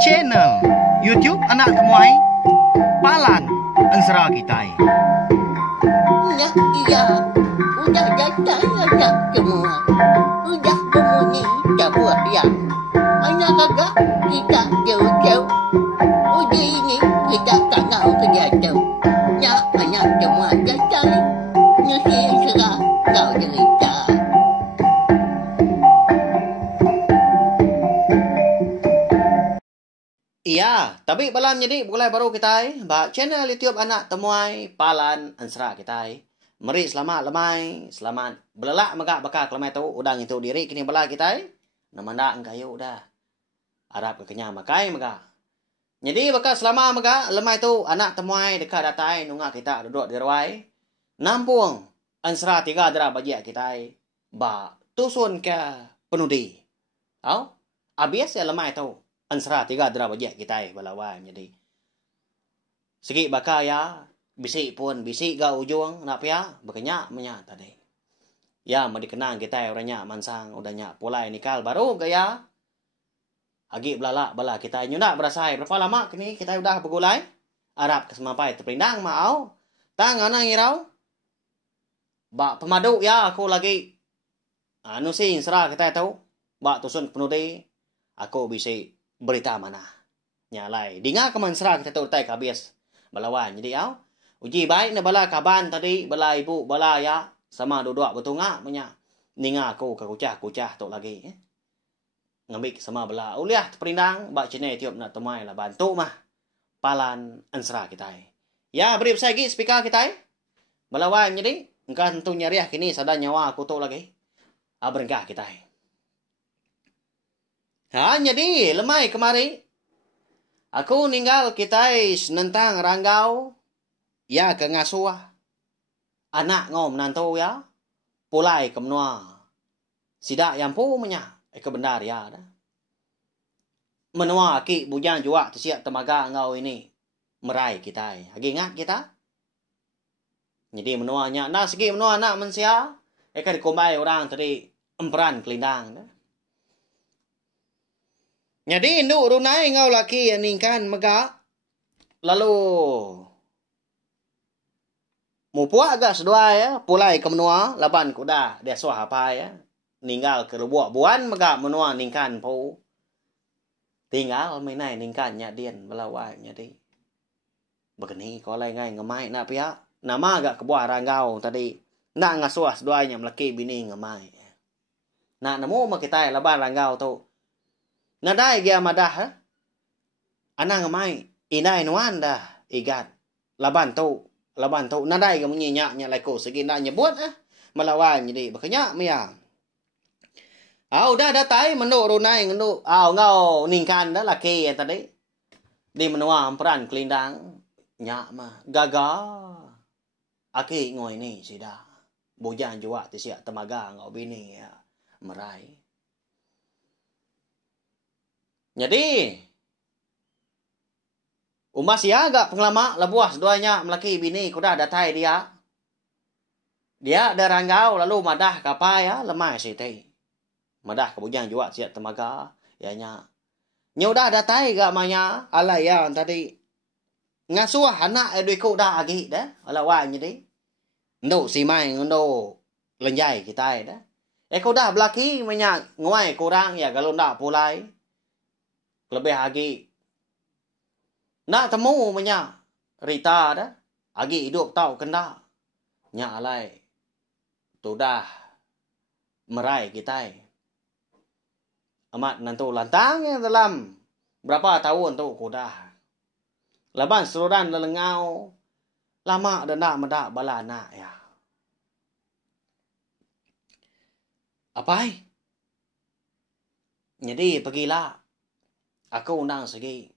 channel YouTube Anak Temuai Palan Ensera Kitai. Nah, iya, udah datang anak semua. Udah berbunyi sebuah yang anak kakak kita jauh-jauh. Uji ini kita tak tahu kejatuh. Ya, anak semua datang. Nusi serah kau cerita. Iya, tapi balam jadi mulai baru kita channel YouTube Anak Temuai Palan Ensera kita. Mari selamat lemai, selamat belelak megak bakal kelemai tu udang itu diri kini bela kita. Namanda engkayu udah. Arab ke kenyang makai megak. Jadi bakal selama megak lemai tu anak temuai dekat datai nunga kita duduk di ruai. Nampung Ensera 3 dara bajak kita. Ba tusun ke penudi. Au? Abis ya lemai tu. Ensera 3 dara bajak kita balawan jadi. Segi bakal ya bisik pun bisik ga ujung nak pia berkenyak menya tadi. Ya mau dikenang kita orangnya mansang udahnya pulai nikal baru gaya. Agi belala bala kita nyunak berasai berapa lama kini kita udah bergulai. Arab kesemampai terpindang mau. Tangan ngirau. Ba pemadu ya aku lagi anu sih Ensera kita tahu. Ba tusun penudi aku bisik berita mana nyalai dinga ke Ensera kita tahu tai kabis balawan jadi au uji baik na bala kaban tadi bala ibu bala ya sama duduk betunga menya ninga aku ke kucah tu lagi ngambil sama bala uliah perindang bak cine tiup nak temai lah bantu mah Palan Ensera kita ya beri saya lagi speaker kita balawan jadi engkau tentu nyariah kini sada nyawa aku tu lagi abrengkah kita. Ha, jadi lemai kemari. Aku ninggal kita senentang ranggau. Ya ke ngasuah. Anak ngom nanto ya. Pulai ke menua. Sidak yang pu menya. Ke benar ya. Menua ki bujang jua tersiap temaga ngau ini. Merai kita. Lagi ingat kita? Jadi menuanya. Nah segi menua anak mensia. Kan dikombai orang tadi. Emperan kelindang. Jadi induk runai ngau laki yang ningkan mega. Lalu. Mupuak agak sedua ya. Pulai ke menua. Laban kuda. Dia suah apa ya. Ninggal ke rubuak buan mega menua ningkan pu. Tinggal mainai ningkan nyadian belawai jadi. Begini kalau ngai ngemai nak pihak. Nama agak kebuah ranggau tadi. Nak ngasuah seduanya melaki bini ngemai. Nak nemu makita laban ranggau tu. Nadai gia madah anang ngamai inai nuan dah igat laban tu nadai ga menyenyak nya leko segi nak nyebut melawan jadi berkenyak mia au dah datai menuk runai ngenduk au ngau ningkan dah laki tadi di menua peran kelindang nyak mah gaga aki ngoi ni sida bujang jua tisiak temaga ngau bini ya merai. Jadi, umas ya agak pengelama lebuas duanya melaki bini kuda datai dia. Dia ada ranggau lalu madah kapa ya lemah siti. Madah kebujang juga siap temaga ya nya. Nyudah datai gak manya alai ya tadi. Ngasuh anak edui kuda agi dah alawan jadi. Nduk si mai nduk lenjai kita dah. Kuda belaki menyak nguai kurang ya kalau ndak pulai. Lebih lagi. Nak temu menya. Rita dah. Agi hidup tau kena. Nyak alai. Tu dah. Merai kita. Amat nanti lantang yang dalam. Berapa tahun tu kudah. Laban seluran lelengau. Lama dan nak medak bala nak ya. Apa? Jadi pergilah. Aku undang segi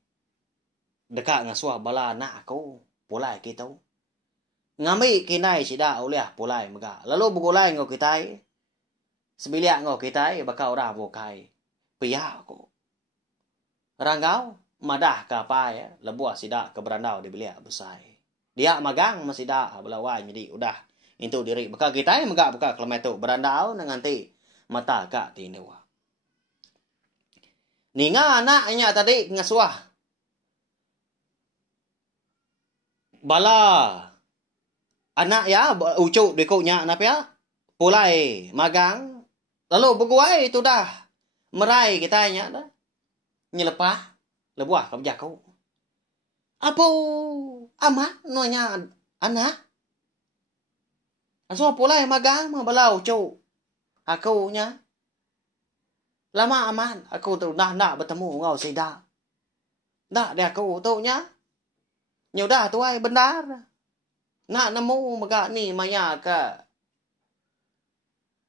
dekat ngasuah bala nak aku pulai kita. Ngambil kinai sida uliah pulai mega. Lalu bugulai ngau kita. Sebiliak ngau kita bakal orang bukai. Pia aku. Ranggau madah ke apa ya. Lebuah sida ke berandau di biliak besar. Dia magang masida belawan jadi udah itu diri. Bakal kita mega bakal kelemetu berandau nanti mata kak tindewa. Ninga anaknya tadi ngasuah. Bala anak ya ucuk dekoknya anak ya. Pulai magang. Lalu berguai itu dah. Merai kitanya dah. Nyelepah. Lebuah ke berjaku. Apa amat nonya anak? Asal pulai magang bala ucuk. Aku nya. Lama aman. Aku tu nak bertemu ngau sida. Nak dia aku tu nya. Nyudah tuai benar. Nak nemu megak ni maya ke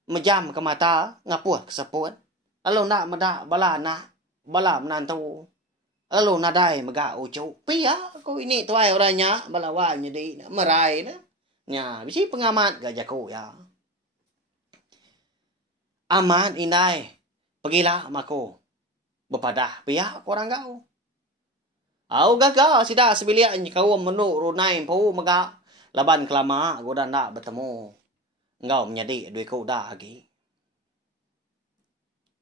menjam ke mata, ngapuh ke sepun. Lalu nak medak bala nak, bala menantu. Lalu nadai megak ucuk. Pia aku ini tuai orangnya, bala wanya di merai dah. Nya, bisi pengamat gajaku ya. Aman indai. Pergilah maku. Berpadah pia orang kau. Au gagal sida sebilia kau menuk runai pu megak. Laban kelama aku dah nak bertemu. Engkau menjadi duit kau dah lagi.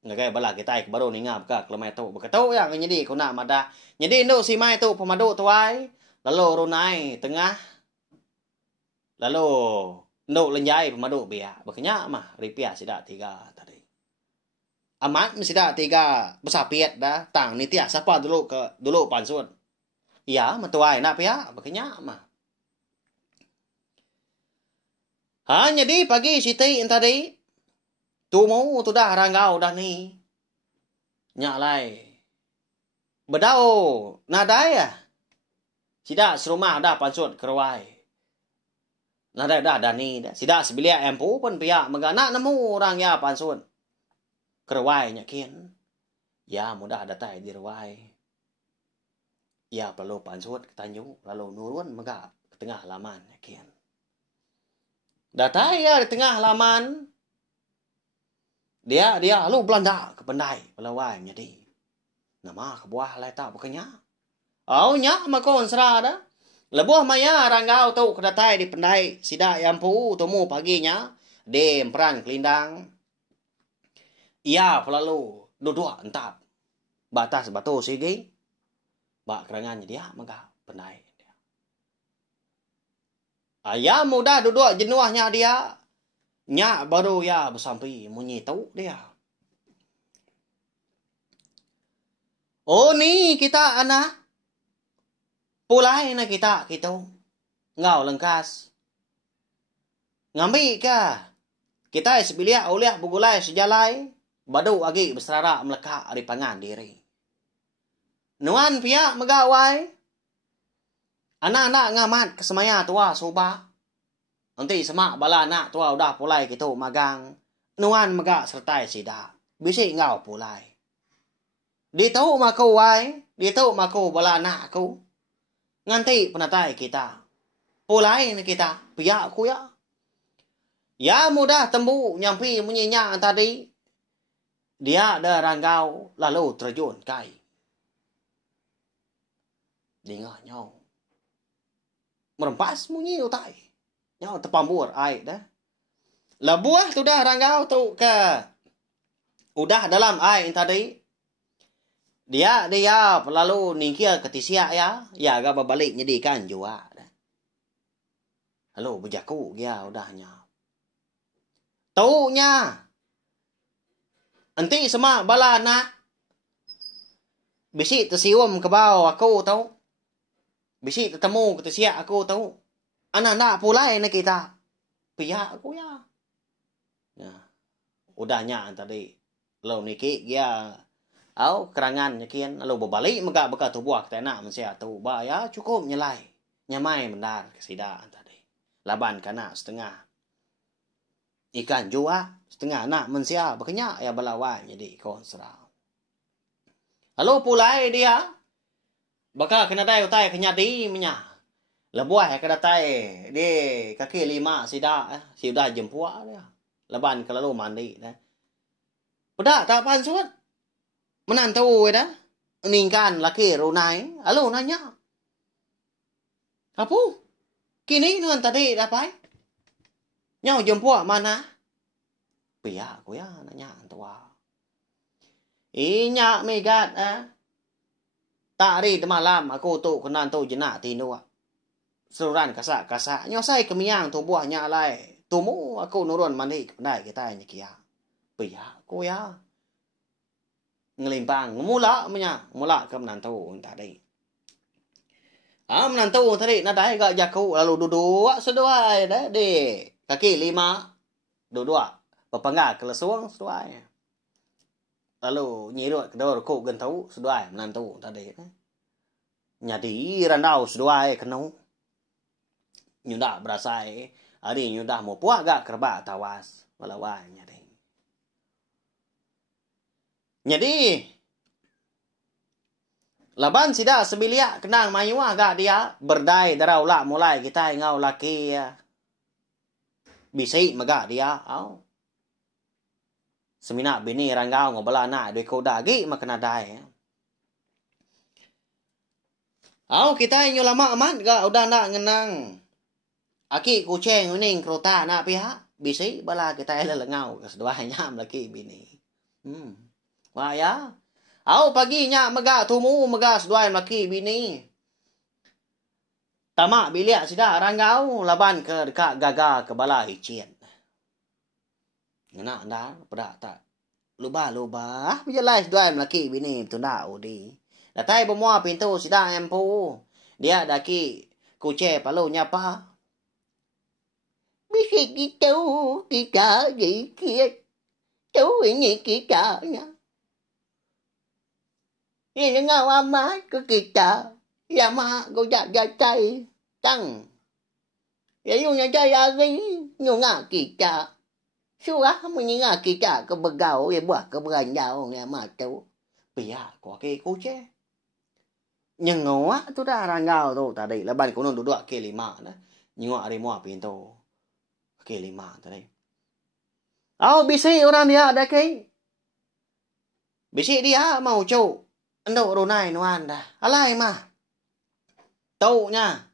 Ngagai bala kita baru ni ngap ka kelama tu. Berkata yang jadi kau nak madah. Jadi induk si mai tu pemadu tuai. Lalu runai tengah. Lalu induk lenjai pemadu biak. Berkenyak mah ripiah sida 3 tadi. Amat sida 3 bersapiat dah. Tang ni tiak siapa dulu pansut. Ya, metuai nak pihak. Berkenyak mah. Ha, jadi pagi siti tadi. Tu mau tu dah ranggau dah ni. Nyak lai. Bedau nadai ya. Sida serumah dah pansut keruai. Nadai dah ni dah. Sida sebilia empu pun pihak meganak nemu orang ya pansut. Keruai nyakin. Ya mudah datai di ruai. Ya perlu pansut ketanju lalu nurun megak ke tengah halaman nyakin. Datai ya di tengah halaman. Dia lalu Belanda ke pendai pelawai jadi. Nama ke buah lai tak bukannya. Au nya makon sera dah. Lebuh maya ranggau tu ke datai di pendai sida yampu temu paginya. Dem perang kelindang. Ia pelalu dua entap. Batas batu sigi. Bak kerangannya dia megak pendai. Ayah mudah duduk jenuahnya dia. Nyak baru ya bersampai munyi tahu dia. Oh ni kita anak. Pulai na kita. Ngau lengkas. Ngambil ke. Kita sebilia uliah bugulai sejalai. Badu agi berserara melekak dari pangan diri. Nuan pihak megawai. Anak-anak ngamat kesemaya tua soba. Nanti semak bala anak tua udah pulai gitu magang. Nuan megak sertai sida. Bisi ngau pulai. Dia tahu maku wai. Dia tahu maku bala anak aku. Nganti penatai kita. Pulai ni kita. Pihak aku ya. Ya mudah tembu nyampi menyenyak tadi. Dia ada ranggau lalu terjun kai. Dengar nyau. Merempas munyi utai. Nyau terpambur air dah. Lebuah tu dah ranggau tu ke. Udah dalam air tadi. Dia lalu ningkir ke tisiak ya. Ya agak berbalik nyedikan juga. Lalu berjaku dia udahnya. Taunya. Nanti semak bala nak. Bisi tersiwam ke bawah aku tahu. Bisi ketemu ke tisiak aku tahu. Anak-anak pulai na kita. Pihak aku ya. Nah. Udahnya tadi. Lalu niki dia. Au kerangan nyakin. Lalu berbalik megak bekat tubuh kita nak mensihat tu. Ba ya cukup nyelai. Nyamai mendar kesida tadi. Laban kana setengah. Ikan jua. Setengah nak mensihat. Berkenyak ya belawai jadi konserau. Lalu pulai dia. Baka kena dai utai kenyadi menyah. Lebuah ya kedatai di kaki 5 sida sudah jempua dia. Leban ke lalu mandi dah. Udah tak pansut. Menantu dah. Ningkan laki runai. Lalu nanya. Apa? Kini nuan tadi dapai? Nyau jempua mana? Pihak aku ya nanya tua. Inya megat Tari malam aku tu kenan tu jenak tinu. Seluran kasak-kasak. Nyosai kemiang tu buahnya alai. Tumu aku nurun mandi kendai kita nya kia. Pia aku ya. Ngelimpang mula mula ke menantu tadi. Menantu tadi nadai gak jaku lalu duduk seduai dah di kaki 5 duduk pepangga kelesuang seduai. Lalu nyirut kedua ku gentau seduai menantu tadi. Nyadi randau seduai kenau. Nyudah berasai. Hari nyudah mau puak gak kerba tawas. Walawai nyadi. Jadi. Laban sida sebiliak kenang mayuah gak dia. Berdai darau lah mulai kita ngau laki. Bisi megak dia. Semina bini ranggau ngobala nak dui koda gi makna dai. Kita inyo lama amat ga udah nak ngenang. Aki kucing uning krota nak pihak. Bisi bala kita lelengau kesedua nyam laki bini. Wah ya. Pagi nya mega tumu mega sedua laki bini. Tamak biliak sida ranggau laban ke dekat gaga ke bala hicien. Nak dah pedak tak. Luba. Biarlah dua lelaki bini tunda udi. Datai semua pintu sida empu. Dia daki kuce palu nyapa. Bisik gitu kita dikit. Tuh ini kita nya. Ini ngau amat ke kita. Ya mak gojak jatai. Tang. Ya yung nyajai lagi. Nyungak kita. Surah mengingat kita ke begau ya buat ke beranjau ya matu. Pia có cái cô che. Nhưng ngó tu đã ranggau tu tadi laban kuno duduk ke 5 dah. Nyengok ari mua pintu. Ke 5 tadi. Bisi orang dia ada ke. Bisi dia mau cau. Ando ronai nuan dah. Alai mah. Tau nya.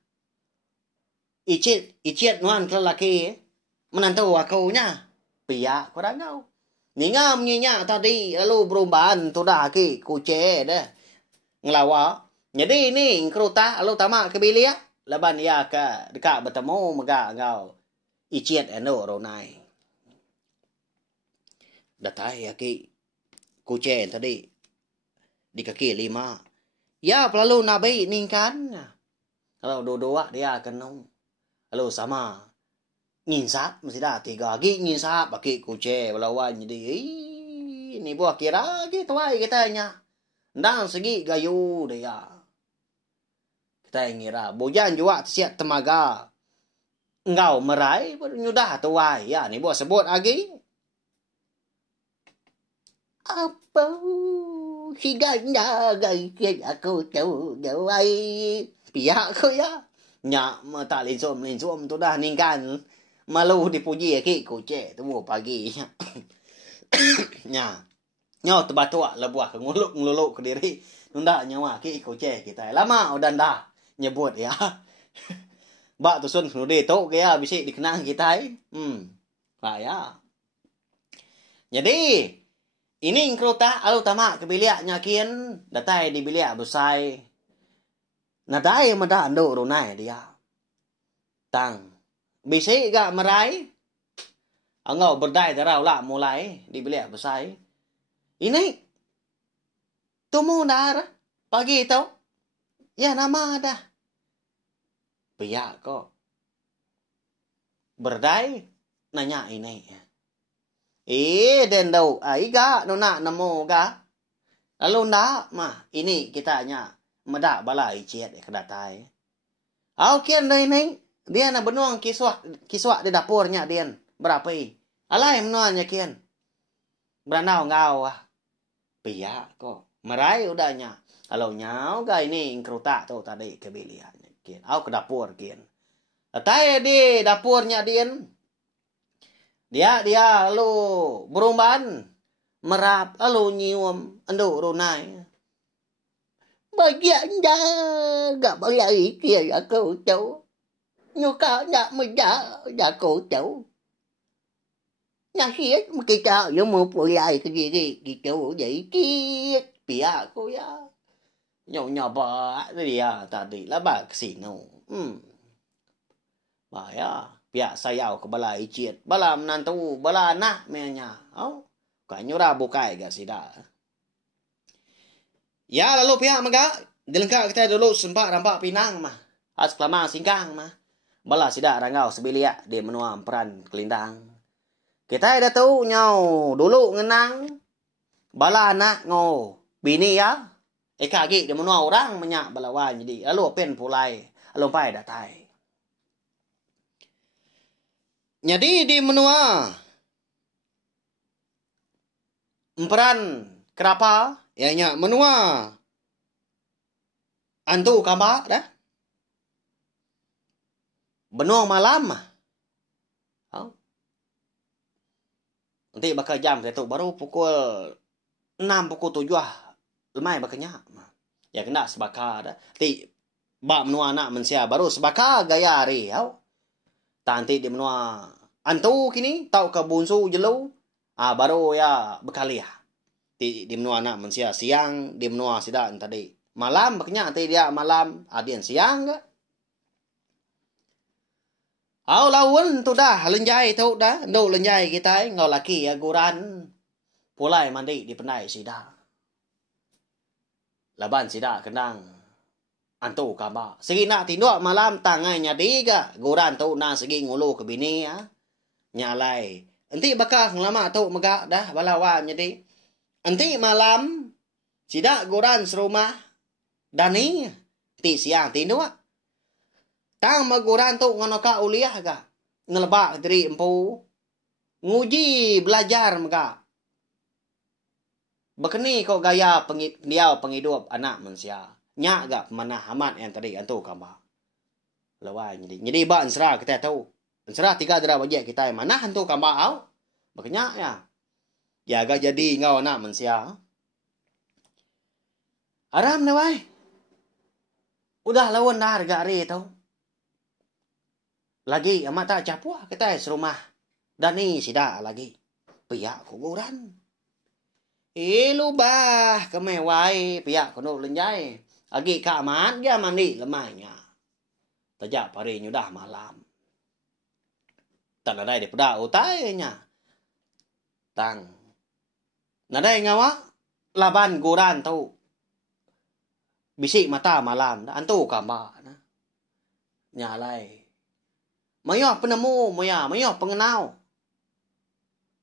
Icit nuan ke laki. Menantu aku nya. Pia ko ranggau. Ngingam nyinya tadi lalu perubahan tu dah ki kuce dah. Ngelawa. Jadi ni keruta lalu tamak ke bilik. Laban ya ke dekat bertemu megak ngau. Icit endo ronai. Datai ya ki kuce tadi. Di kaki 5. Ya pelalu nabi ningkan. Kalau dua dia kenung. Lalu sama. Nginsap mesti dah 3 lagi nginsap bagi kuce lawan jadi ini buah kira gitu ai katanya ndang segi gayu dia kita ngira bojan juga siap temaga engkau merai nyudah tuai ya ni buah sebut lagi apa si ganda gai aku tahu dawai pihak ko ya nya tak linsum tu dah ningkan malu dipuji ki kuce tu pagi. Nya. Nyo tebatua lebuah nguluk ke diri. Nunda nyawa ki kuce kita. Lama udah dah nyebut ya. Bak tu sun nude tu ke ya bisi dikenang kita. Pak ya. Jadi ini ingkrota alu tamak ke bilik nyakin datai di bilik busai. Nadai mada ando runai dia. Tang bisi gak merai. Angau berdai darau lah mulai di bilik besai. Ini tumu dar pagi tau. Ya nama dah. Pihak kok. Berdai nanya ini. Den đâu ai ga nona namo ga. Lalu ndak mah ini kitanya medak balai ciet kedatai. Kian dai ning dia nak benuang kiswak di dapurnya Dian. Berapa alai menuanya kian. Beranau ngau pia kok. Merai udahnya. Kalau nyau ga ini ingkruta tu tadi kebiliannya kian. Ke dapur kian. Atai di dapurnya Dian. Dia lalu berumban. Merap lalu nyium endo runai. Bagian dah gak balai kia aku tahu. Nyuka nak mendak dah kau tahu. Nasihat kita yang mau pulai ke diri gitu. Jadi pihak ko ya. Nyonya ba dia tadi lah ba kasino. Ba ya, pihak sayau ke bala iciet. Bala menantu, bala anak menya. Oh, kanyo ra bukai ga sida. Ya lalu pihak maga dilengkap kita dulu sempat rampak pinang mah. As kelamang singkang mah. Bala sida rangau sebilia di menua peran kelindang. Kita dah tahu nyau dulu ngenang bala anak ngo bini ya. Kaki di menua orang menyak balawan jadi lalu pen pulai lalu pai datai. Jadi di menua peran kenapa ya nya menua antu kamba dah. Benua malam mah. Nanti bakal jam itu baru pukul 6 pukul 7 lemai bakanya. Ya kena sebaka dah. Ti bak menua anak mensia baru sebaka gaya hari tau. Tanti di menua antu kini tau ke bunsu jelu. Baru ya bekali ya. Ti di menua anak mensia siang di menua sidan tadi. Malam bakanya nanti dia malam adian siang ke. Lawan tu dah lenjai tu dah ndo lenjai kita ngau laki aguran pulai mandi di penai sida laban sida kendang antu kamba segi nak tinduk malam tangai nyadi ga guran tu na segi ngulu ke bini ya nyalai enti bakal lama tu megak dah balawan jadi enti malam sida guran serumah dani ti siang tinduk tang maguran tu ngono ka uliah ga ngelebak diri empu nguji belajar mga bekeni kok gaya dia penghidup anak manusia nya ga pemanah amat yang tadi antu kamba lawai jadi ba ansra kita tahu ansra tiga dara wajek kita mana antu kamba au bekenya ya ga jadi ngau anak manusia aram na wai udah lawan dah harga hari tau. Lagi amat tak capuah kita serumah. Dan ni sida lagi. Pihak kuguran. Lubah kemewai pihak kuno lenjai. Lagi kaman dia mandi lemahnya. Tajak pari nyudah malam. Tak ada di pedak utainya. Tang. Nadai ngawa laban guran tu. Bisik mata malam antu kamba nyalai. Mayo penemu, mayo pengenau.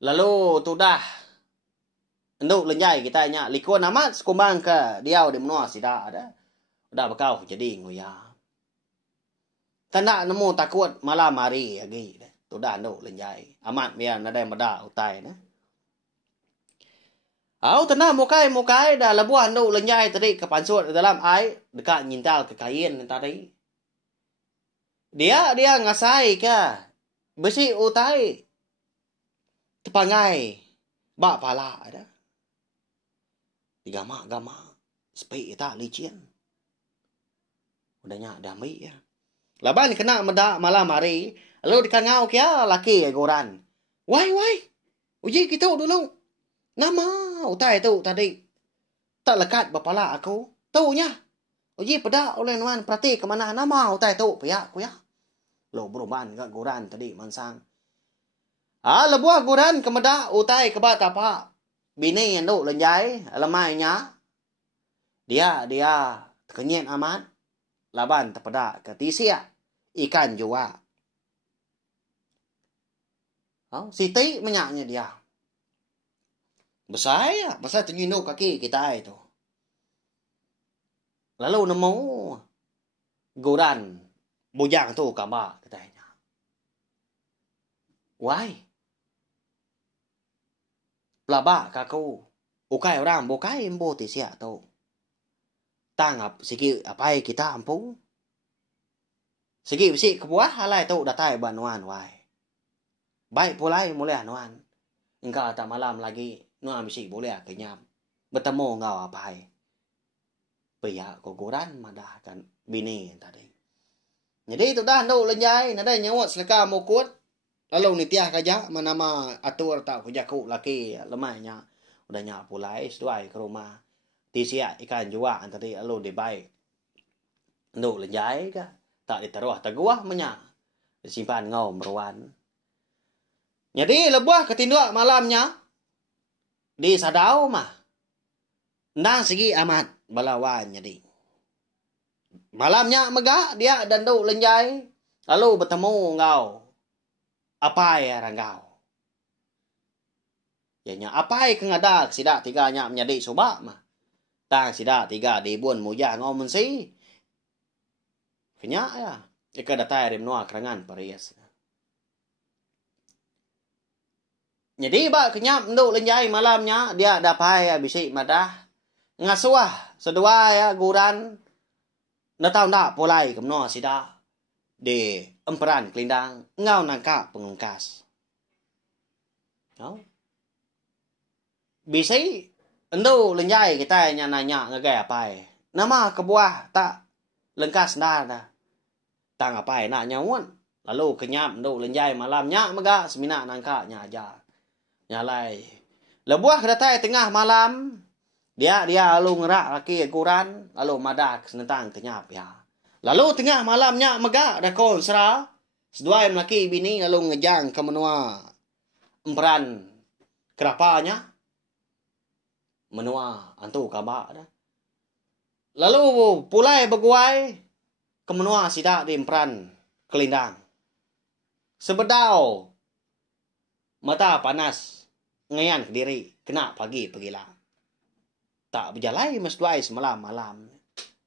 Lalu tu dah. Enduk lenjai kita nya likuan amat sekumbang ke diau di menua sida ada. Udah bakau jadi ngoya. Tanda nemu takut malam hari lagi. Tu dah enduk lenjai. Amat biar nadai meda utai na. Tanda mukai dah lebuah enduk lenjai tadi kepansut dalam air dekat nyintal ke kain tadi. Dia ngasai ke besi utai tepangai bak pala ada digama sepi kita licin udahnya damai ya laban kena meda malam hari lalu dikangau kia laki goran wai uji kita dulu nama utai tu tadi tak lekat bapala aku taunya uji pedak oleh nuan perhati kemana nama utai tu pihak ku ya. Lo beruban ke guran tadi mansang. Lebuah guran kemeda utai kebat apa. Bini yang duk lenjai lemainya. Dia kenyit amat. Laban terpedak ke tisia. Ikan jua. Siti menyaknya dia. Besar ya. Besar ternyinduk kaki kita itu. Lalu nemu guran. Bujang tu kamba katanya. Wai. Pelabak kaku. Ukai orang bukai embo ti sia tu. Tangap siki apai kita ampung. Siki bisi kebuah halai tu datai banuan wai. Baik pulai mulai anuan. Engkau tak malam lagi nuan bisi boleh kenyam. Bertemu ngau apai. Pihak kuguran madah kan bini tadi. Jadi tu dah nduk lenjai, nadai nyawat selaka mukut. Lalu nitiah kaja manama atur tak kujaku laki lemahnya. Udahnya pulai seduai ke rumah. Tisia ikan jua antari lalu dibaik. Nduk lenjai ka. Tak ditaruh teguah menya. Disimpan ngau meruan. Jadi lebuah ketinduk malamnya. Di sadau mah. Ndang segi amat balawan jadi. Malamnya megak dia dan nduk lenjai. Lalu bertemu ngau. Apa ya ranggau? Yanya apa yang ngadak sida tiga nya menjadi soba mah. Tang sida tiga di buan muja ngau mensi. Kenya ya. Ika datai rim noa kerangan parias. Jadi ba kenyap nduk lenjai malamnya dia dapai bisi madah. Ngasuah sedua ya guran. Natau ndak polai kemno sida. Di emperan kelindang ngau nangka pengungkas. No? Bisai endo lenjai kita nanya ngagai apa? Nama kebuah tak lengkas dah. Tang apa nak nyawan. Lalu kenyap endo lenjai malamnya mega semina nangka nya aja. Nyalai. Lebuah kedatai tengah malam. Dia lalu ngerak laki ukuran lalu madak senentang kenyap ya. Lalu tengah malamnya mega dakon sera. Sedua yang laki bini lalu ngejang ke menua emperan kerapanya. Menua antu kabak dah. Lalu pulai beguai ke menua sida di emperan kelindang. Sebedau mata panas ngayan ke diri kena pagi pergilah. Tak berjalai mas duai semalam malam.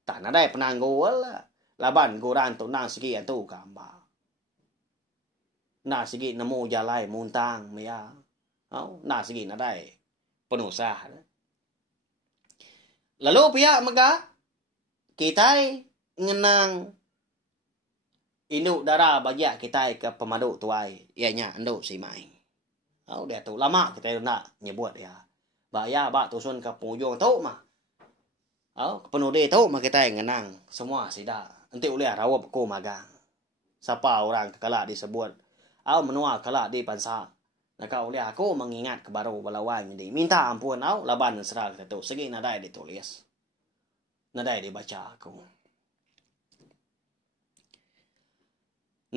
Tak nadai penanggul lah. Laban guran tu nang segi antu kamba. Nah segi nemu jalai muntang mea. Nah segi nadai penuh sah. Lalu pihak mega kita ngenang induk darah bajak kita ke pemadu tuai. Ianya induk si mai. Dia tu lama kita nak nyebut ya. Baya bak tusun ke penghujung tu mah. Penuh dia tu mah kita ngenang semua sida. Nanti boleh rawap ko magang. Siapa orang kelak disebut. Menua kelak di pansa. Nak oleh aku mengingat ke baru balawan jadi. Minta ampun laban serah kita tu. Segi nadai ditulis. Nadai dibaca aku.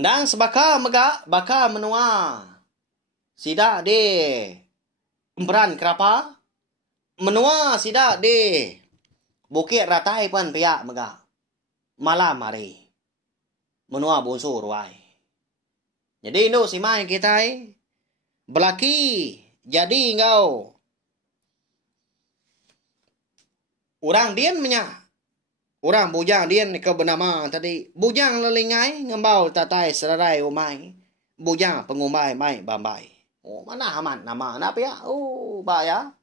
Ndang sebaka mega baka menua. Sida di emperan kerapa. Menua sida di Bukit Ratai pun pihak mega. Malam hari. Menua bunsur ruai. Jadi induk si mai kita belaki. Jadi engkau. Orang dian menya. Orang bujang dian ke bernama tadi. Bujang lelingai ngembau tatai serarai umai. Bujang pengumbai mai bambai. Mana aman nama apa ya? Bahaya.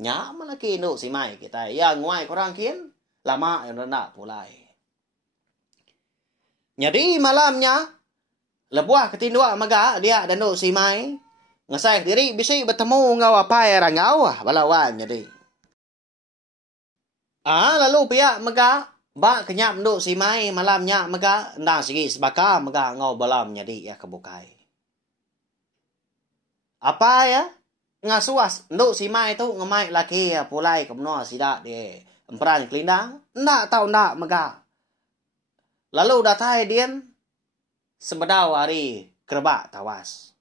Nya malaki induk si mai kita. Ya nguai korang kian. Lama yang rendah pulai. Jadi malamnya lebuah ketinduk mega dia dan nduk si mai ngesai diri bisi bertemu ngau apa ya rangau balawan jadi. Lalu pihak mega bak kenyap nduk si mai malamnya mega ndang segi sebaka mega ngau balam jadi ya kebukai. Apa ya? Ngasuas nduk si mai tu ngemai laki ya pulai kemno sida di emperan kelindang. Ndak tahu ndak mega. Lalu datai dian sebedau hari kerbak tawas.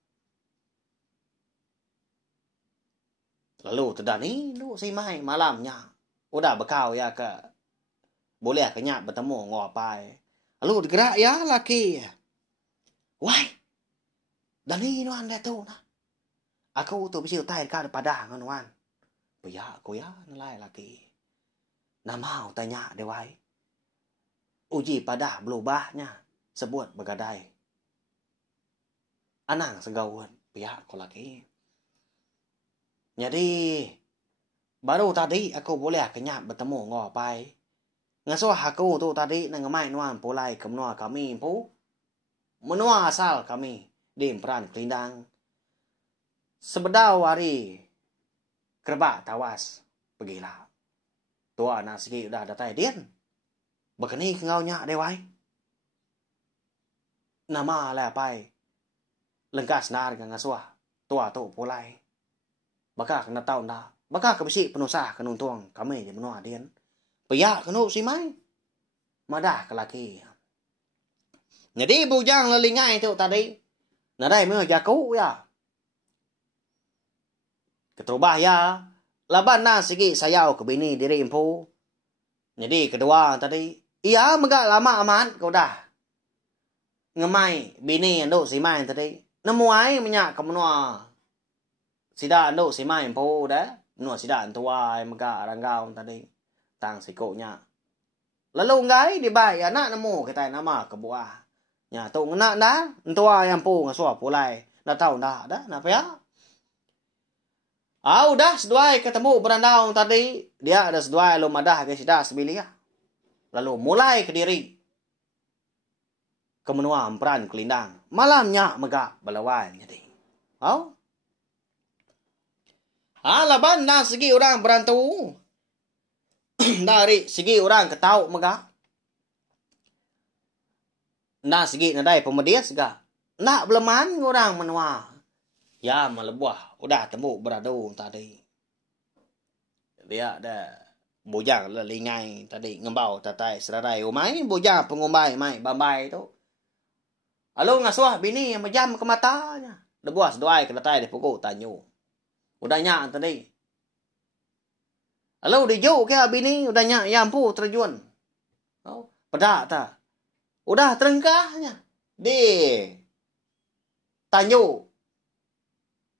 Lalu tedani nduk si mai malamnya. Udah bekau ya ke. Boleh kenyap bertemu ngopai. Lalu digerak ya laki. Wai. Dani nuan dia tu nah. Aku tu bisa utai dekat padang nuan. Paya aku ya nilai laki. Nama tanya dia wai. Uji padah berubahnya. Sebut bergadai. Anang segawan. Pihak aku lagi. Jadi. Baru tadi aku boleh kenyap bertemu ngopai. Ngasuh aku tu tadi nengemai nuan pulai ke menua kami pu. Menua asal kami. Di emperan kelindang. Sebedau hari. Kerbak tawas. Pergilah. Tua anak segi udah datai dian. Begini ngau nyak dewai. Nama lah pai. lengkas nar ka ngaswa tua to pulai baka kena tahu dah baka ka bisi penusah kanun tuang kami je menua dian paya kanu si mai madah ka laki jadi bujang lelingai tu tadi nadai me jaku ya ketrubah ya laban na sigi sayau ke bini diri empu jadi kedua tadi iya megak lama aman kau dah ngemai bini ando si mai tadi nemuai minyak ke menua sida ando si mai empu dah menua sida antua megak ranggau tadi tang sikonya lalu ngai di bai anak nemu kita nama ke buah nya tu ngena dah antua yang pu ngasua pulai dah tahu dah dah napa ya udah seduai ketemu berandau tadi dia ada seduai lo madah ke sida sebilia lalu mulai ke diri ke menua peran kelindang malamnya megak balawan jadi laban na segi orang berantu dari segi orang ketau megak na segi nadai pemedias ga nak beleman orang menua ya melebuah udah temu beradu tadi dia ada bujang lelingai tadi ngembau tatai serarai umai bujang pengumbai mai bambai tu lalu ngasuah bini yang majam ke matanya lebuas doai ke tatai dipukul tanyu udah nyak tadi lalu dijuk ke bini udah nyak yampu terjun pedak ta udah terengkahnya di tanyu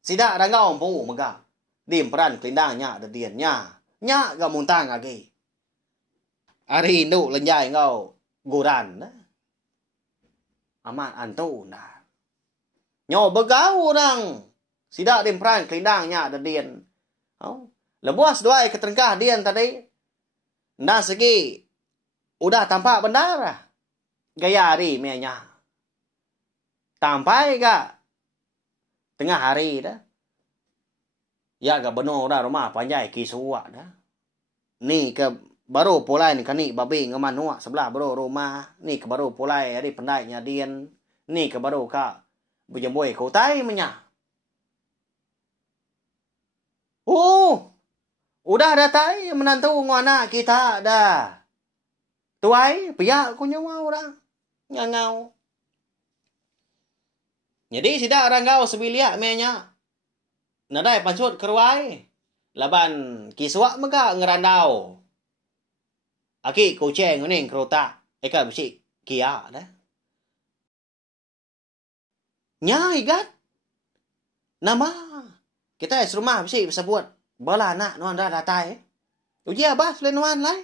sida rangau pu mega dim peran kelindangnya ada diennya nya ga muntang lagi ari induk lenjai ngau guran amat antu nah nyo begau orang sida dim peran kelindangnya ada dien lebuas doai keterengkah dien tadi nda segi udah tampak bendara gaya hari mianya sampai ga tengah hari dah ya ga benar dah rumah panjai kisua dah ni ke baru pulai ni kani babi ngamanua sebelah baru rumah ni ke baru pulai hari pendainya dian ni ke baru ka bujemboi kau tai menya udah ada tai menantu ngwana kita dah tuai pihak ku nyawa orang ngangau jadi sida ranggau sebilia menya nadai pancut keruai laban kiswa mega ngerandau aki kucing ngene kerota eka bisi kia dah nyai gat nama kita serumah bisi bisa buat bala anak nuan dah datai uji abah lenuan lai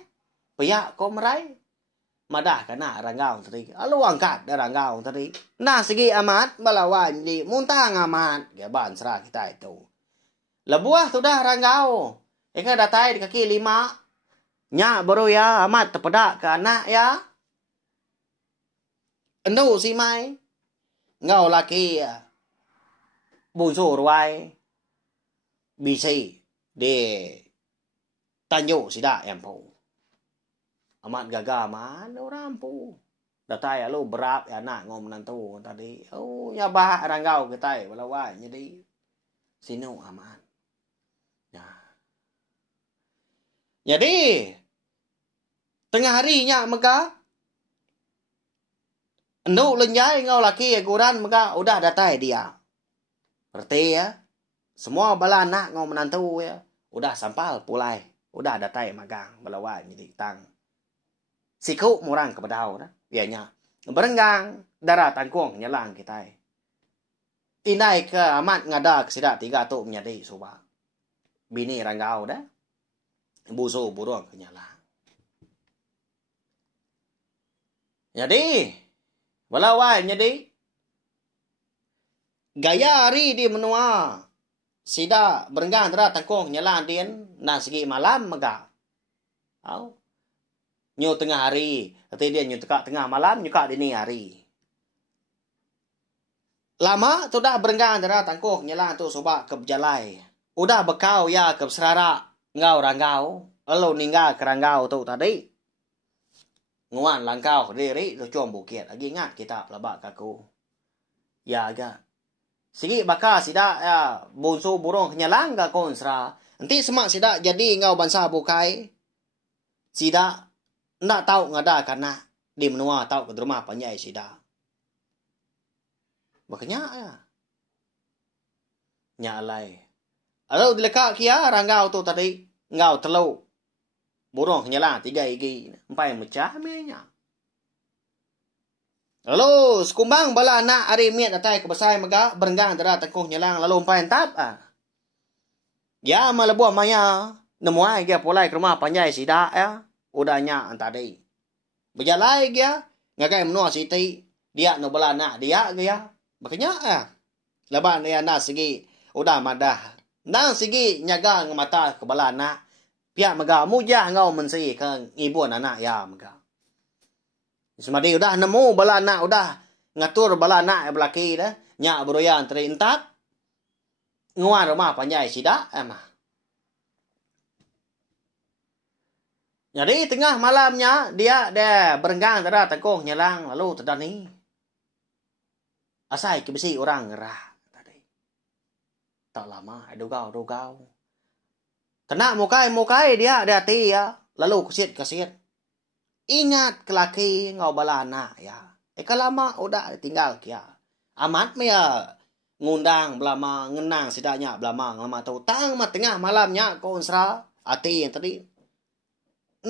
pihak ko merai madah kana ranggau tadi alu angkat dah ranggau tadi nah segi amat balawan di muntang amat ya ban serah kita itu lebuah sudah ranggau eka datai di kaki 5 nya baru ya amat terpedak ke anak ya endu si mai ngau laki bunsu ruai bisi de tanyo sida empu amat gagal mana orang pu datai alu berap ya nak ngom nantu tadi ya bah ranggau kita balawan jadi sinu aman nah jadi tengah harinya mega enduk lenjai ngau laki guran mega udah datai dia berarti ya semua bala anak ngom menantu ya udah sampal pulai udah datai magang balawan jadi tang siku murang kepadau dah bianya berenggang darah tangkung nyelang kita indai ke amat ngada kesida 3 tu menyadi suba bini ranggau dah busu burung kenyalang jadi balawai jadi gaya hari di menua sida berenggang darah tangkung nyelang dien na segi malam mega nyu tengah hari nanti dia nyu tengah malam nyuka dini hari lama tu dah berenggang darah tangkuh nyelang tu soba ke berjalai udah bekau ya ke serara ngau ranggau elo ninggal ke ranggau tu tadi nguan langkau diri tu com bukit lagi ingat kita pelabak kaku ya agak Sige baka sida bunso burong kenyalang ka konsra. Nanti semak sida jadi ngau bansa bukai. Sida ndak tahu ngada karena di menua tahu ke rumah panjai sida. Makanya nya alai. Alo dileka kia ranggau tu tadi ngau telu. Burong kenyalang 3 igi. Empai mecah menya. Lalu sekumbang bala anak ari miat atai kebasai maga berenggang dara tengkuh nyelang lalu umpai entap ya malabuah maya nemuai dia polai ke rumah panjai sida ya udahnya antadi berjalai dia ngagai menua siti dia no bala anak dia dia makanya laban dia anak segi udah madah nang segi nyaga ngamata ke bala anak pihak maga mujah ngau mensi ke ibu anak ya maga semadi udah nemu bala anak udah ngatur bala anak belaki dah nya beroyan terintap nguan rumah panjai sida emah. Jadi tengah malamnya dia berenggang dara tengkuh nyelang lalu terdani asai ke besi orang ngerah tadi. Tak lama dogau. Kena mukai dia hati ya lalu kesit. Ingat kelaki ngau bala anak ya. Kalama udah tinggal kia. Amat me ya ngundang belama ngenang sidanya belama ngama tau tang mat tengah malamnya ko unsra ati yang tadi.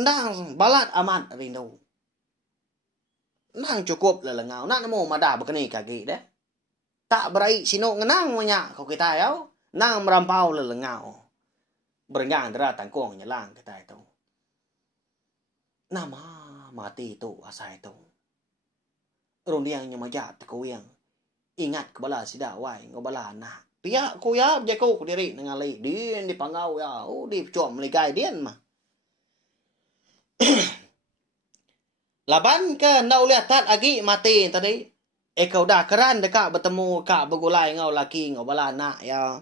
Ndang balat amat rindu. Nang cukup lelengau nak nemu madah begini kaki deh. Tak berai sino ngenang banyak kau kita ya. Nang merampau lelengau. Berenggang dera tangkung nyelang kita itu. Nama mati itu asa itu. Rundiang nyamajat ko yang ingat kebala sida wai ngobala anak. Pia ko ya jeko ko diri ngalai din di pangau ya. Di com ligai din mah. Laban ke nau lihat tat agi mati tadi. Kau dah keran dekat bertemu kak bergulai ngau laki ngobala anak ya.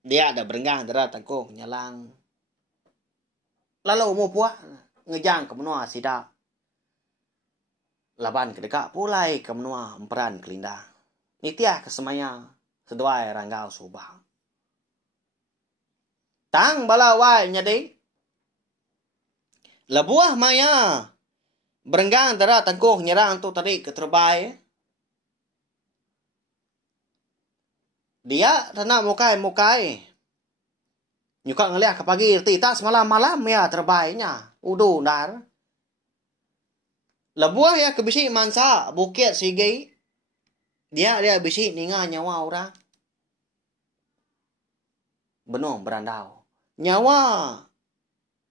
Dia ada berenggang dera tangkung nyalang. Lalu mau puak ngejang ke menua sida. Laban ke dekat pulai ke menua emperan kelindah. Nitiah kesemaya seduai ranggau subah. Tang balawai nyadi. Lebuah maya. Berenggang dara tangkuh nyerang tu tadi ke terbai. Dia tanah mukai. Nyuka ngeliat ke pagi tita semalam-malam ya terbainya. Udu dar. Lebuah ya ke bisi mansa bukit sigi. Dia bisi ninga nyawa orang. Benong berandau. Nyawa.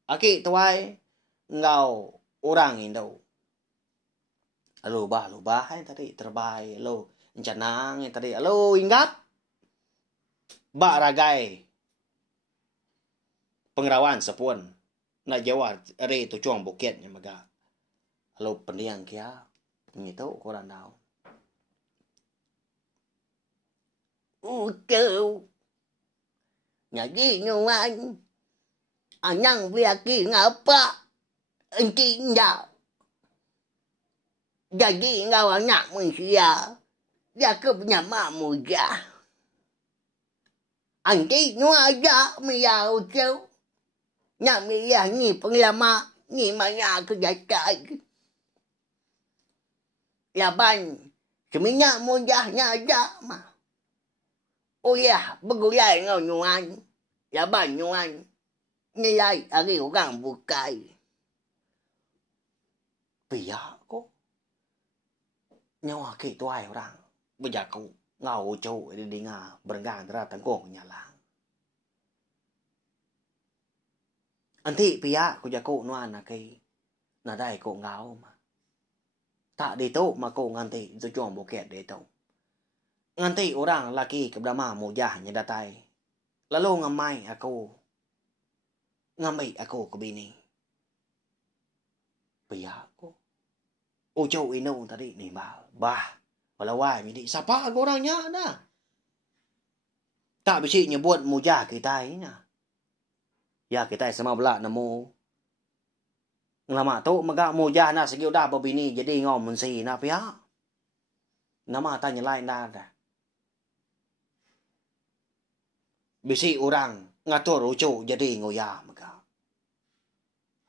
Aki tuai. Ngau orang Indo. Lubah tadi terbaik. Lalu encanang tadi. Lalu ingat. Bak ragai. Pengerawan sepun. Nak jawab. Ari tu cuang bukitnya maga. Lalu pendiang kia. Gitu korang tahu. Kêu. Ngaji nyuan. Anyang biaki ngapa. Engki njau. Jadi ngau anak manusia. Dia ke punya mak muda. Engki nyua aja miau kêu. Nyak miau ni penglama. Ni maya kejatai. Laban. Seminyak mudahnya aja mah. Oh ya, bergulai ngau nyuan. Laban nyuan. Nilai hari orang bukai. Pia ko. Nyawa ke tuai orang. Bây kau ngau châu đi đi nga berenggang dera tangkung nyalang. Anti pia ko jako nuan na kay na dai ko ngau ma. Tak dito ma ko nganti zo chong boket dito. Nganti orang laki kebrama mujah nya datai. Lalu ngamai aku. Ngamai aku ke bini. Pia ko. Châu ino tadi nih bah walawai midi sapa orangnya dah tak bisi nyebut mujah kita ini ya kita sama belak nemu ngelama tu maga mujah na segi udah babini jadi ngom mensi na pia nama tanya lain dah Bisi orang ngatur ucu jadi ngoya maka.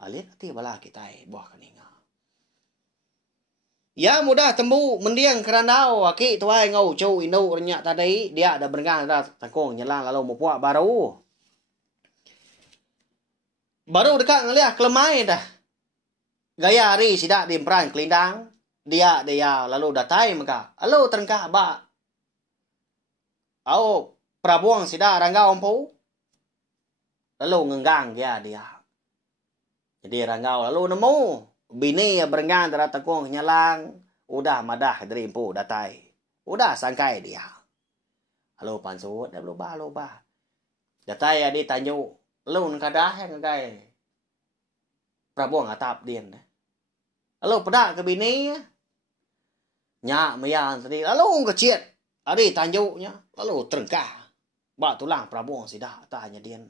Alit hati bala kita buah keninga. Ya mudah temu mendiang keranau aki tuai ngau ucu inu renyak tadi dia ada berengang dah tangkong nyelang lalu mau puak baru. Baru dekat ngeliat kelemai dah. Gaya hari sidak di peran kelindang. Dia lalu datai maka. Lalu terengkah ba. Au prabuang sidak ranggau empu. Lalu ngenggang dia. Jadi ranggau lalu nemu. Bini berenggang darah tekung nyelang. Udah madah dari empu datai. Udah sangkai dia. Lalu pansut dah lupa. Datai adi tanyu. Lalu nengkadah ngegai. Prabuang atap dian dah. Lalu pedak ke bini. Nyak meyan tadi. Lalu kecil. Adi tanjuknya. Lalu terengkah. Bak tulang prabuang sidah. Tak hanya dian.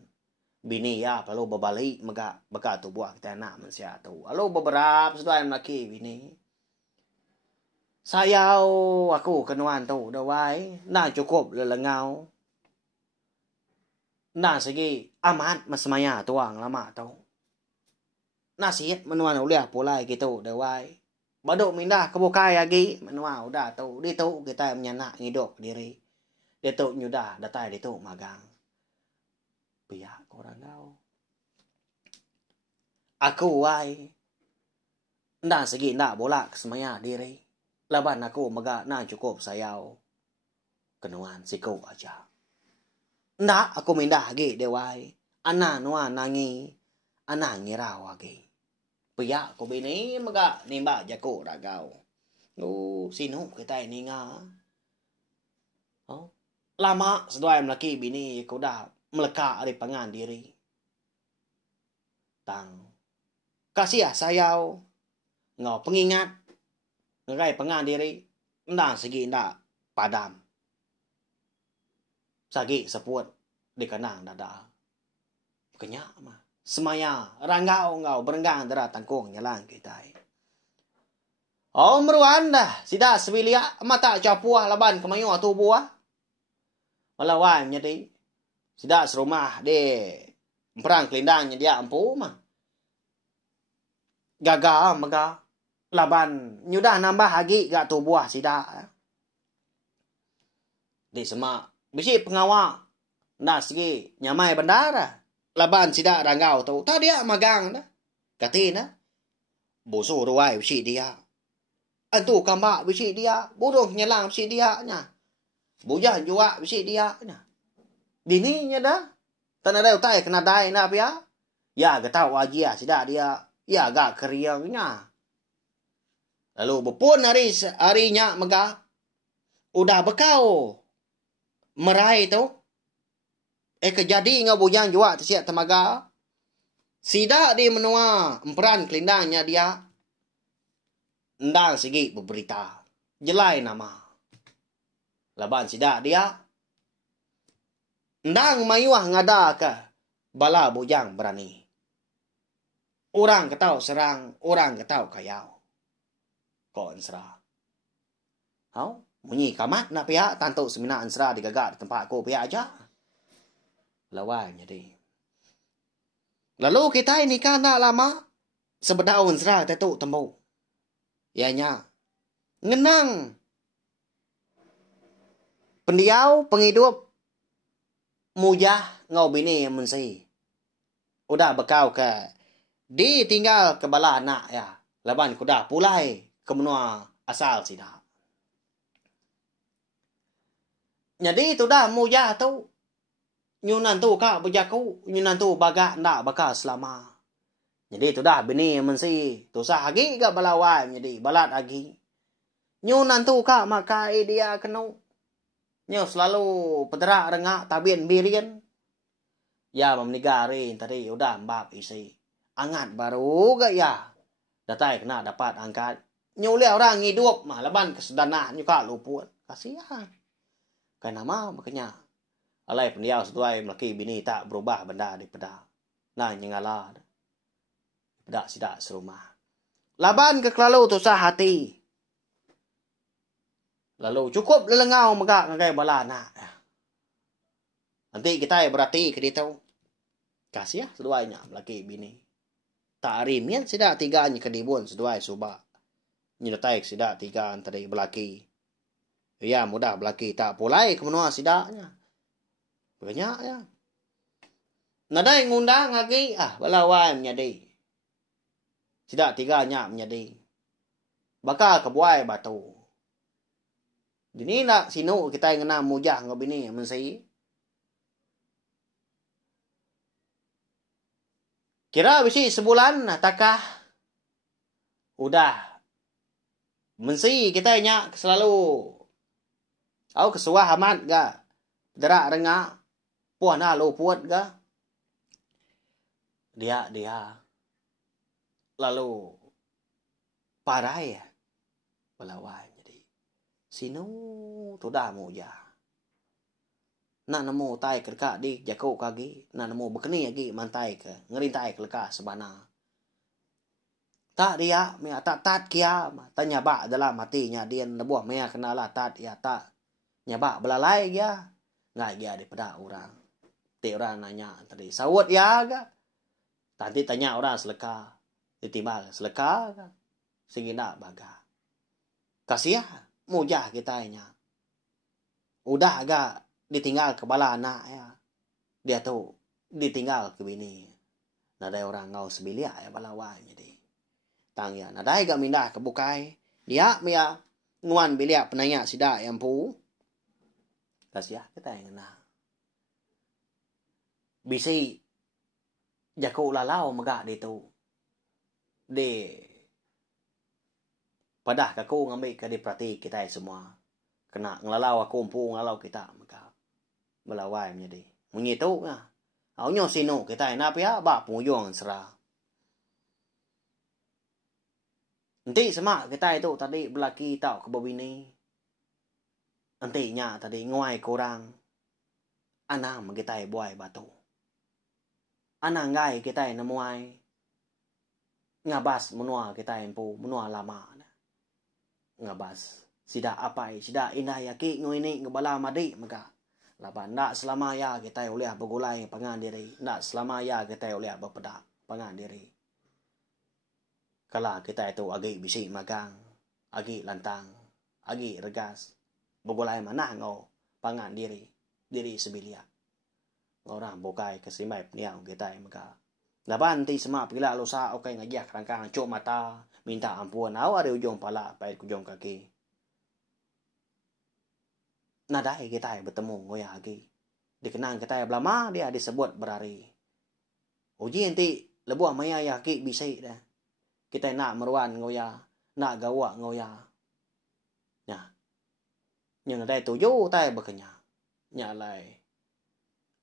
Bini ya. Lalu berbalik. Maka tu buah kita nak manusia tu. Lalu beberapa sedua yang laki bini. Sayau aku kenuan tu. Dawai. Nah cukup lelengau. Nah segi amat masemaya tuang lama tu. Nasihat menuan uliah pulai gitu dawai. Baduk mindah kebukai lagi menuan udah tu. Di tu kita menyanak hidup diri. Di tu nyudah datai di tu magang. Pihak korang kau. Aku wai. Ndak segi ndak bolak kesemaya diri. Laban aku megak na cukup sayau. Kenuan siku aja. Ndak aku mindah lagi dewai. Ana nuan nangi. Ana ngirau lagi. Pihak ko bini maga nimba jako ragau. Sino kita ini nga. Lama sedua laki bini ko dah meleka dari pangan diri. Tang. Kasih sayau. Ngau pengingat. Ngai pangan diri. Ndang segi ndak padam. Sagi seput di kanang dada. Kenyak mah. Semaya, ranggau ngau berenggang darah tangkung nyalang kita. Meruan dah. Sida sebilia mata capuah laban kemayu atu buah. Malawai menjadi. Sida serumah de perang kelindangnya dia ampu mah. Gagal maka laban nyudah nambah lagi gak tu buah sida. Di semak. Bisi pengawal. Nah segi nyamai bandara. Laban sida ranggau tu. Tak dia magang dah. Kati dah. Boso ruai bisi dia. Antu kambak bisi dia. Burung nyelang bisi dia nya. Bujan jua bisi dia nya. Bininya dah. Tanah dah utai kena dai na pia. Ya getau wajia sida dia. Ya agak keriangnya. Lalu berpun harinya megah. Udah bekau. Merai tu. Kejadi ngau bujang jua tersiap temaga. Sida di menua emperan kelindangnya dia. Ndang segi berberita. Jelai nama. Laban sida dia. Ndang mayuah ngada ke. Bala bujang berani. Orang ketau serang. Orang ketau kayau. Kau ansra. Munyi kamat nak pihak. Tantuk semina ansra digagak di tempat aku pihak aja. Lawan jadi. Lalu kita ini kan tak lama. Sebedaun serah tetuk temu. Ianya. Ngenang. Pendiau penghidup. Mujah ngau bini yang mensi. Udah bekau ke. Ditinggal ke bala anak ya. Laban kuda pulai ke menua asal sida. Jadi itu dah mujah tu. Nyunan tu kak berjaku. Nyunan tu bagak ndak bakal selama. Jadi tu dah bini mensi. Tu sah lagi gak balawai. Jadi balat lagi. Nyunan tu kak makai dia kenu. Nyo selalu pederak rengak tabien birian. Ya memenigari tadi udah mbak isi. Angat baru gak ya. Datai kena dapat angkat. Nyulia orang hidup mah leban kesedanah nyuka luput. Kasihan. Karena mah makanya. Alai pendiau setuai melaki bini tak berubah benda di peda. Nah nyengala. Pedak sidak serumah. Laban ke kelalu tu sah hati. Lalu cukup lelengau megak ngagai bala nak. Nanti kita berarti ke dia tahu. Kasih ya seduanya laki bini. Tak rimian sida tiganya ke dibun seduai subak. Nyeletai sida tiga antara belaki. Ya mudah belaki tak pulai ke menua sidanya. Banyak ya. Nadai ngundang lagi balawai menjadi. Sida tiganya menjadi. Bakal kebuai batu. Dini nak sinu kita yang kena mujah ngau bini mensi. Kira bisi sebulan takah udah mensi kita nya selalu au kesuah amat ga derak rengak puana lo puat ga dia lalu parai ya balawai jadi sinu tu dah mujah nak nemu tai ke dekat di jakau kagi nak nemu bekeni lagi mantai ke ngerintai ke lekas sebana tak dia mea tak tat kia tanya ba dalam matinya dia nebuah mea kenalah tat ya tak nyaba belalai dia ngai dia daripada orang ti orang nanya tadi sawut ya ga tadi tanya orang seleka ditimbal seleka ga singina baga kasih mujah kita nya udah agak ditinggal ke bala anak ya. Dia tuh ditinggal ke bini. Nadai orang ngau sebilia ya balawai jadi. Tang ya nadai gak mindah ke bukai. Dia mia nguan bilia penanya sida yang pu. Kasih ya kita yang kena. Bisi jaku lalau megak di tu. Di padah kaku ngambil ke di perhati kita semua. Kena ngelalau aku empu ngelalau kita megak. Belawai menjadi mengitu nah aunya sino kita enak ya ba puyong serah nanti semak kita itu tadi belaki tau ke bini nantinya tadi nguai kurang anang kita buai batu anang gai kita nemuai ngabas menua kita empu menua lama ngabas sida apai sida indah yaki ngoini ngebala madi maka laban nak selama ya kita boleh bergulai pangan diri. Nak selama ya kita boleh berpedak pangan diri. Kalau kita itu agi bisi magang, agi lantang, agi regas. Bergulai mana ngau pangan diri. Diri sebilia. Orang bukai kesimai peniang kita yang maka. Laban ti semak pila lusa okai ngajak rangkang cuk mata. Minta ampun. Au ada ujung pala pait ujung kaki. Nadai kita bertemu ngoya lagi. Dikenang kita belama dia disebut berari. Uji nanti lebuah maya yaki bisa dah. Kita nak meruan ngoya, nak gawa ngoya. Ya. Yang nadai tuju tai berkenya. Nya lai.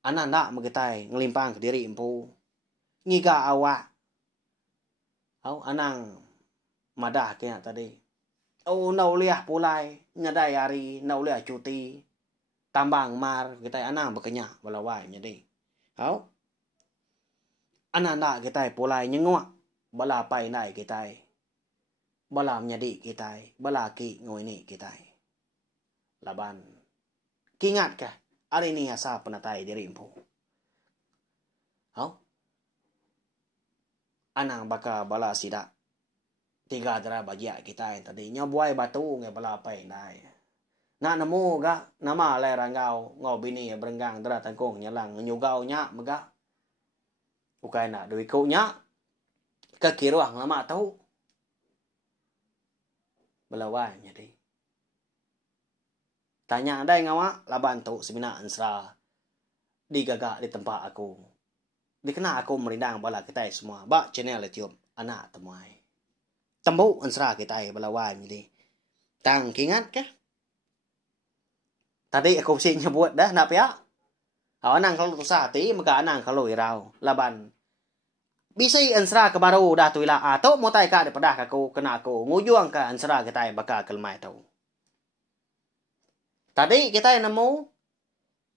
Anak nak mengitai ngelimpang ke diri empu. Ngiga awak. Au anang madah kena tadi. Oh, nau liah pulai, nyadai hari, nau liah cuti, tambang mar, kita anak berkenyak, balawai jadi. Au, anak nak kita pulai nyengok, bala pai nai kita, bala menjadi kita, bala ki ngoi ni kita. Laban, kingat kah, hari ni asa penatai diri empu. Au, anak baka bala sidak. Tiga darah bajak kita yang tadi nyabuai batu ngai bala pai nai. Nak nemu ga nama lai rangau ngau bini berenggang darah tangkung nyalang nyugau nya mega. Bukai nak duit kau nya ke kiruang lama tahu. Belawai jadi. Tanya ada ngawa laban tu semina ansra digagak di tempat aku. Dikena aku merindang bala kita semua. Ba channel YouTube anak temuai. Tembu ansra kita belawai jadi. Tang kingat ke? Tadi aku sih nyebut dah nak ya. Anang kalau tu sahati maka anang kalau irau laban. Bisa ansra ke baru dah tu ila atau mau tai ka daripada aku kena aku ngujuang ka ansra kita bakal kelmai tahu. Tadi kita nemu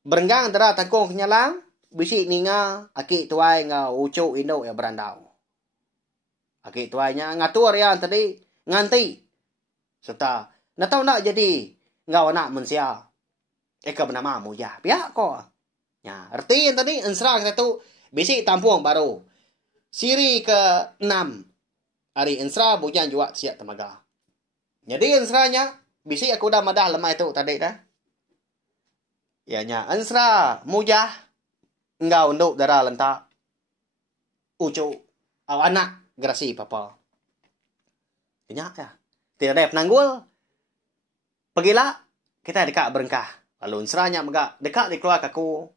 berenggang antara tangkung kenyalang bisi ninga aki tuai nga ucu indo ya berandau. Aki tuainya ngatur ya tadi nganti serta nak tahu nak jadi ngau anak manusia. Eka bernama muja. Pihak ko. Ya, arti yang tadi ensra kita tu bisi tampuang baru. Siri ke-6. Hari ensra bujan juga siap temaga. Jadi ensranya bisi aku dah madah lemah itu tadi dah. Ya nya ensra mujah engkau untuk darah lentak. Ucu anak gerasi papa. Kenyak ya. Tidak ada penanggul. Pergilah kita dekat berengkah. Lalu ensranya megak dekat di keluarga aku.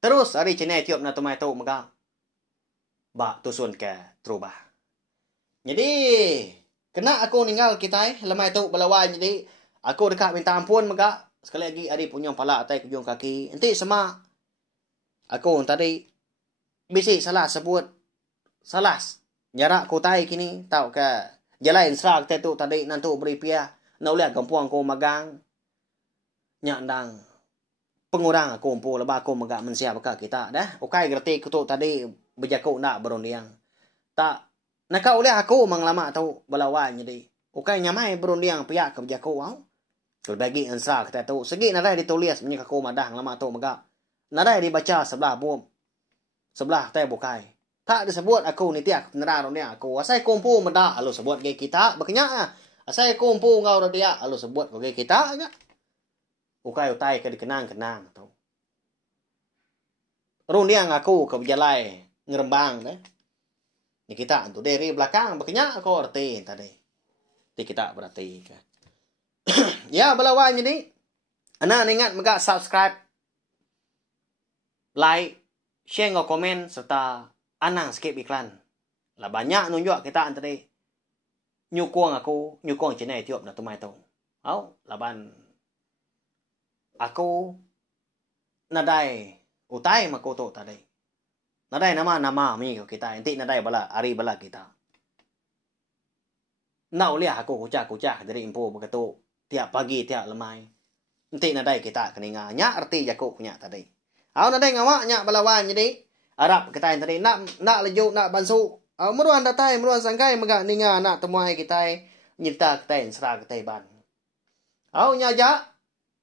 Terus hari Cina tiup na tumai tu megak. Bak tusun ke terubah. Jadi kena aku ninggal kita lemai tu belawan jadi aku dekat minta ampun megak. Sekali lagi hari punya pala atai kujung kaki. Nanti semak. Aku tadi bisi salah sebut. Salah. Jarak ku tai kini tahu ke jalan ensra kita tu tadi nanti beri pia. Nak lihat kampung aku magang. Nyak ndang pengurang aku umpu lebah aku megak mensiap ka kita dah. Ukai gerti kutu tadi berjaku nak berundiang. Tak nak kau lihat aku manglama tahu belawan jadi. Ukai nyamai berundiang pihak ke berjaku wow. Berbagi ensra kita tu segi nadai ditulis menyek aku madah lama tu megak. Nadai dibaca sebelah bom. Sebelah teh bukai. Tak disebut aku ni tiak penerang ni aku. Asai kumpu medah alu sebut ke kita berkenyak. Asai kumpu ngau dia alu sebut ke kita nya. Ukai utai ke dikenang-kenang tu. Rundiang aku ke berjalai ngerembang deh. Ni kita tu dari belakang berkenyak aku arti tadi. Ti kita berarti ke. Ya belawan jadi. Anak ingat megak subscribe, like, share ngau komen serta anang skip iklan. Lah banyak nunjuk kita tadi. Nyukung aku, nyukung channel tiup na tumai tu. Au, laban aku nadai utai makoto tadi. Nadai nama mi ko kita. Inti nadai bala ari bala kita. Nak lihat aku kucak dari info begitu tiap pagi tiap lemai. Inti nadai kita keninga nya arti jaku punya tadi. Au nadai ngawa nya balawan jadi Arab kita tadi nak lejuk nak bansu. Au meruan datai meruan sangkai mega ninga nak temuai kita nyita kita ensra kita ban. Au nya ja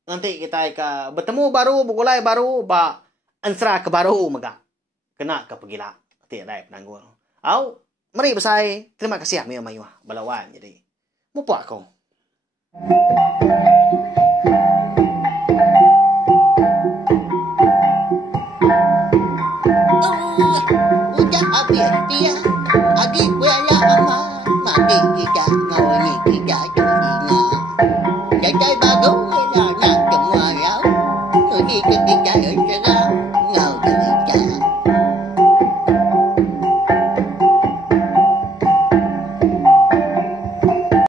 nanti kita ke bertemu baru bukulai baru ba ensra ke baru mega. Kena ke pegila. Tidak penanggul. Au mari besai. Terima kasih mi mayuah balawan jadi. Mupa aku. Udah habis dia. Agi gue ya mama. Mati kita ngawini kita.